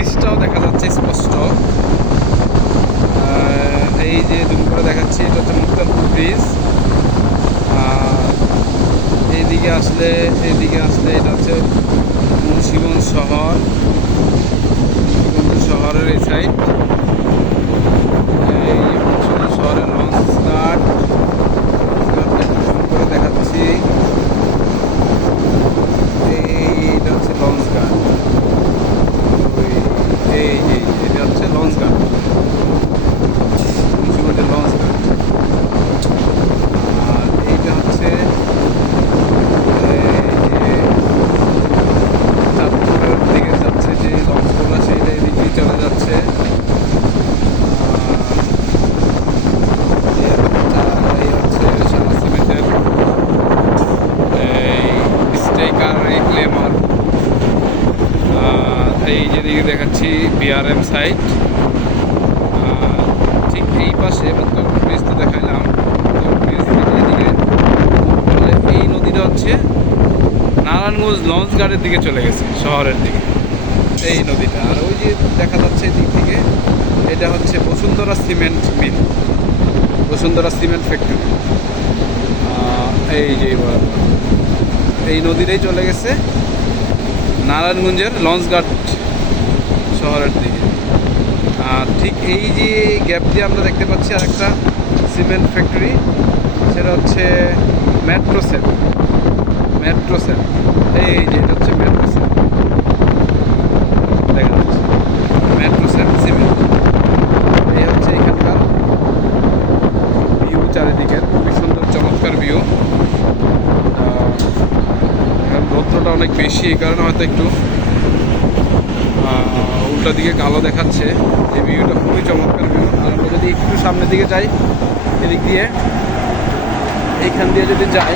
ব্রিজটাও দেখা যাচ্ছে স্পষ্ট। এই যে দুম করে দেখাচ্ছি, এটা হচ্ছে মুক্তারপুর ব্রিজ। এইদিকে আসলে এইদিকে আসলে এটা হচ্ছে মুন্সিগঞ্জ শহর। শহরের এই সাইড এই মুন্সিগঞ্জ শহরের লঞ্চ স্টার্ট করে দেখাচ্ছি এই এটা হচ্ছে লঞ্চ ঘাট ওই এই এই এটা হচ্ছে লঞ্চ ঘাট মুন্সিগঞ্জের লঞ্চ ঘাট আর এইটা হচ্ছে এই যে চাঁদপুরের দিকে যাচ্ছে যে লঞ্চগুলো সেইটা এদিকেই চলে যাচ্ছে আর এই হচ্ছে- এই হচ্ছে সারা সিমেন্টের এই স্টেকার রিক্লেমার এই যেদিকে দেখাচ্ছি বিআরএম সাইট ঠিক এই পাশে উত্তর ব্রিজ তো দেখাইলাম। এই নদীটা হচ্ছে নারায়ণগঞ্জ লঞ্চ গার্ডের দিকে চলে গেছে, শহরের দিকে। এই নদীটা। আর ওই যে দেখা যাচ্ছে এদিক থেকে, এটা হচ্ছে Bashundhara cement mill. Bashundhara cement factory. এই যে এই নদীটাই চলে গেছে নারায়ণগঞ্জের লঞ্চঘাট শহরের দিকে। আর ঠিক এই যে গ্যাপ দিয়ে আমরা দেখতে পাচ্ছি আর একটা সিমেন্ট ফ্যাক্টরি সেটা হচ্ছে মেট্রো সেল মেট্রো সেল এই যে এটা হচ্ছে মেট্রো সেল দেখা যাচ্ছে। মেট্রো সেল সিমেন্ট এই হচ্ছে এখানকার ভিউ চারিদিকের খুবই সুন্দর, চমৎকার ভিউ রৌদ্রটা অনেক বেশি, এই কারণে হয়তো একটু উল্টা দিকে কালো দেখাচ্ছে। এই ভিউটা খুবই চমৎকার ভিউ। আর আমরা যদি একটু সামনের দিকে যাই, এদিক দিয়ে, এইখান দিয়ে যদি যাই,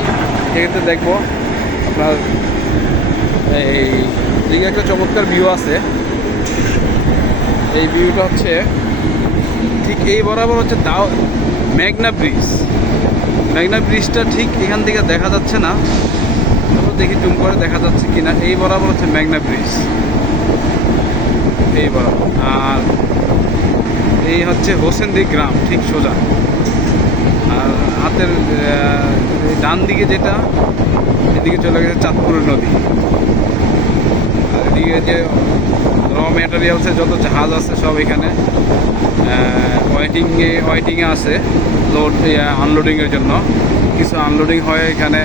সেক্ষেত্রে দেখব আপনার এই দিকে একটা চমৎকার ভিউ আছে। এই ভিউটা হচ্ছে ঠিক এই বরাবর হচ্ছে দাও, মেঘনা ব্রিজ। মেঘনা ব্রিজটা ঠিক এখান থেকে দেখা যাচ্ছে না। দেখি জুম করে দেখা যাচ্ছে কিনা। এই বরাবর হচ্ছে মেঘনা ব্রিজ। এই বরাবর আর এই হচ্ছে হোসেনদি গ্রাম, ঠিক সোজা। আর হাতের ডান দিকে যেটা, এদিকে চলে গেছে চাঁদপুরের নদী। আর এদিকে যে র ম্যাটেরিয়ালসের যত জাহাজ আছে সব এখানে ওয়েটিংয়ে ওয়েটিংয়ে আছে লোড আনলোডিংয়ের জন্য। কিছু আনলোডিং হয় এখানে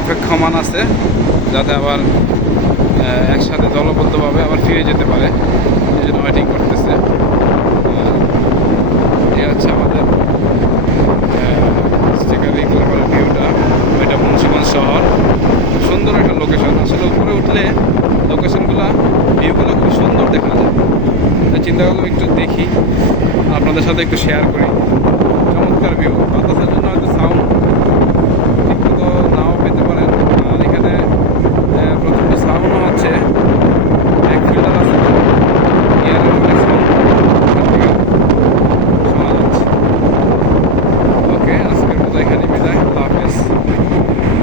অপেক্ষমান আছে, যাতে আবার একসাথে দলবদ্ধভাবে আবার ফিরে যেতে পারে। এই জন্য ওয়েটিং করতেছে। এই হচ্ছে আমাদের স্টিকারি করার ভিউটা এটা মুন্সিগঞ্জ শহর। সুন্দর একটা লোকেশন আসলে উপরে উঠলে লোকেশনগুলো ভিউগুলো খুব সুন্দর দেখা যায়। তাই চিন্তা করলাম একটু দেখি। আপনাদের সাথে একটু শেয়ার করি। চমৎকার ভিউ বাতাসের জন্য হয়তো সাউন্ড